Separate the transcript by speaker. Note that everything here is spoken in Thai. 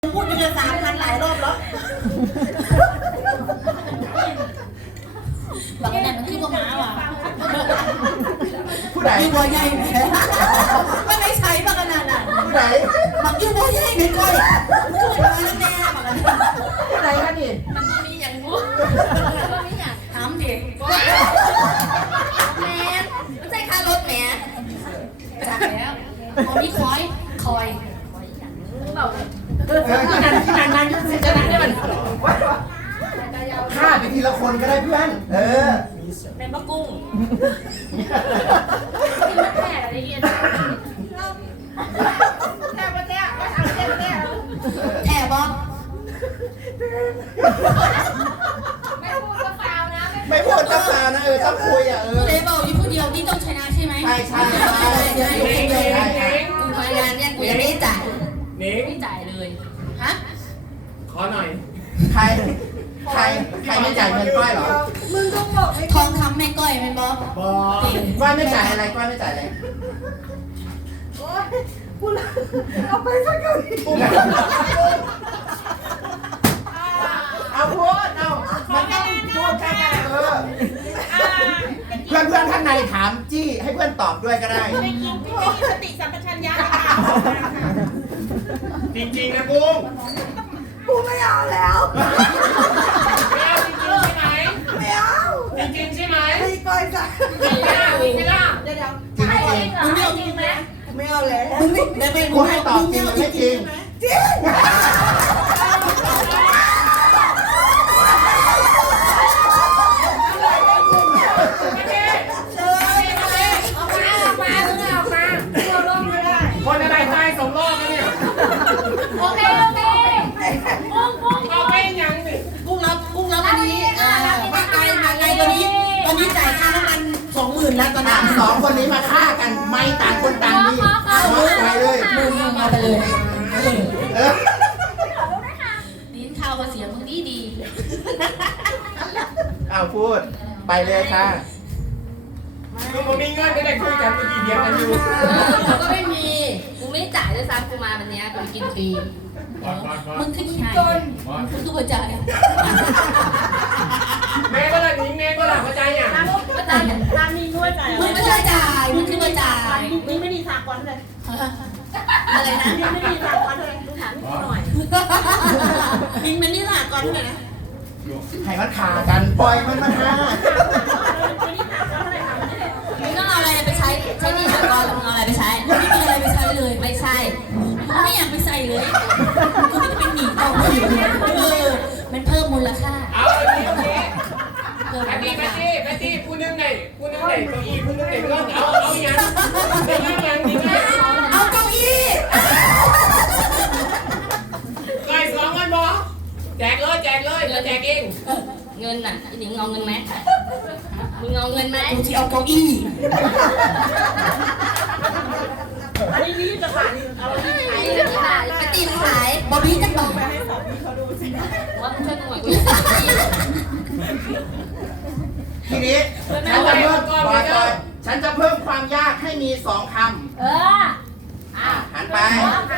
Speaker 1: พูดอยู่จะ3,000หลายรอบแล้วบางนั้นมันคือว่าม้าว่ะ
Speaker 2: ผู้ใด
Speaker 1: บัวใหญ่ไม่ได้ใช้บางขนาดน่ะ
Speaker 2: ผู้ใด
Speaker 1: บางบัวใหญ่ไม่ก้อยคือมาแล้วแม่บางขนาด
Speaker 2: ผู้ใดกันนี่
Speaker 3: มันก็มีอย่างงูก็มีอย่าง
Speaker 1: ถามดิ
Speaker 3: แม่ไม่ใช่ค่ารถแม่จ่ายแล้ว
Speaker 1: มีคอย
Speaker 3: เรา
Speaker 2: นั่นสิจะนั่นได้มันฆ่าไปทีละคนก็ได้เพื่อน
Speaker 3: เป็นมะกุ้งแม่อะไรเงี้ยแม่มาแจ้มาทำแจ้
Speaker 1: แอบบอก
Speaker 3: ไม่พูดก็ฟาวนะ
Speaker 2: ไม่พูดต้องฟาวนะต้องคุย
Speaker 1: เลยบอกอยู่คนเดียวนี่ต้องชนะใช่ไหม
Speaker 2: ใช่
Speaker 1: กูมางานเนี่ยกูยังไม่จ่าย
Speaker 3: ไม่จ่ายเลย
Speaker 1: ฮะ
Speaker 4: ขอหน่อย
Speaker 2: ใครไม่จ่ายเงินก้อยเหรอ
Speaker 1: มึงต้องบอกทองคำแม่ก้อยเป็นบอส
Speaker 2: ก้อยไม่จ่ายอะไรก้อยไม่จ่ายอะไร
Speaker 1: กูเอาไปสักเก้าอี้
Speaker 2: เอาพูดมันต้องพูดแค่กันเพื่อนท่านในถามจี้ให้เพื่อนตอบด้วยก็ได้
Speaker 3: ไม่กินสติสัมปชัญญะ
Speaker 4: จริงๆนะกุ้ง
Speaker 1: กูไม่เอาแล้ว
Speaker 4: ไม่เอาจริงๆใช่ไหม
Speaker 1: ไม่เอา
Speaker 4: จริงๆใช่ไหม
Speaker 1: ไม่ก้อยจ้ะ
Speaker 4: จริงไม่ได้
Speaker 1: เดี๋ยว
Speaker 2: จริง
Speaker 3: มึงไม่เอาจริงไหม
Speaker 1: ไม่เอาแล้วมึงไม่
Speaker 2: กูให้ตอบจริงไม่จริง
Speaker 1: จริง
Speaker 4: คนอะไรตาย2 รอบแล้วเนี่ย
Speaker 3: โอเคกุ้ง
Speaker 4: เอาไปยังสิ
Speaker 1: กุ้งรับวันนี้มาไกลวันนี้จ่ายค่าน้ำมัน20,000แล้วตอนนี้
Speaker 2: 2 คนนี้มาฆ่ากันไม่ต่างคนต่างมีไปเลย
Speaker 1: มาไปเลย
Speaker 3: ลิ้นข้าวเสียงมึงดี
Speaker 2: เอาพูดไปเลยค่ะ
Speaker 4: คือผมมีเงินได้คุยกันเมื่อกี้เดียวกันอยู่
Speaker 3: กูก็ไม่มีกูไม่จ่ายด้วยซ้ำกูมาวันนี้กูกินฟรี
Speaker 1: มึงขึ้นขี้จนมึงตัวใจ
Speaker 4: แม่ก็ละนิ้งแม่ก็ละเข้าใจอย่าง
Speaker 3: ก็จ่ายร้านนี้ด้วยจ่าย
Speaker 1: มึงไม่ใช่จ่ายมึงคือมาจ่าย
Speaker 3: มึงไม่มีสากลเลย
Speaker 1: อะไรนะ
Speaker 3: มึงไม่มีสากลเลยดูถามหน่อย
Speaker 1: มึงมันนี่สากลเลยนะ
Speaker 2: ให้มันขากันปล่อยมันมาฆ่า
Speaker 1: มึงต้องเอาอะไรไปใช้นี่สากลมึงเอาอะไรไปใช้ไม่มีอะไรไปใช้เลย
Speaker 3: ไม่ใช่
Speaker 1: มึงไม่อยากไปใส่เลยกูไม่ได้เป็นหนีต่อไปอยู่มันเพิ่มมูลค่า
Speaker 4: เอาอันนี้แพตตี้ผู้นึงไหนเก้าอี้ผู้นึงไหนเรื่องเอาอย่างดีไหม
Speaker 1: เอาเก้าอี้
Speaker 4: ไก่2 วันบอแจกเลยเราแจกเอง
Speaker 3: เงินน่ะหนิงเอาเงินไหมมึงเอาเงินไหม
Speaker 1: กูจะเอาเก้าอี้
Speaker 3: อันนี้จะขายเอาไปตีขาย
Speaker 1: บอบบี้จะบอก
Speaker 3: ว่ามึงช่วยกูหน่อย
Speaker 2: ทีนี้ฉันจะเพิ่มความยากให้มี2 คำหันไป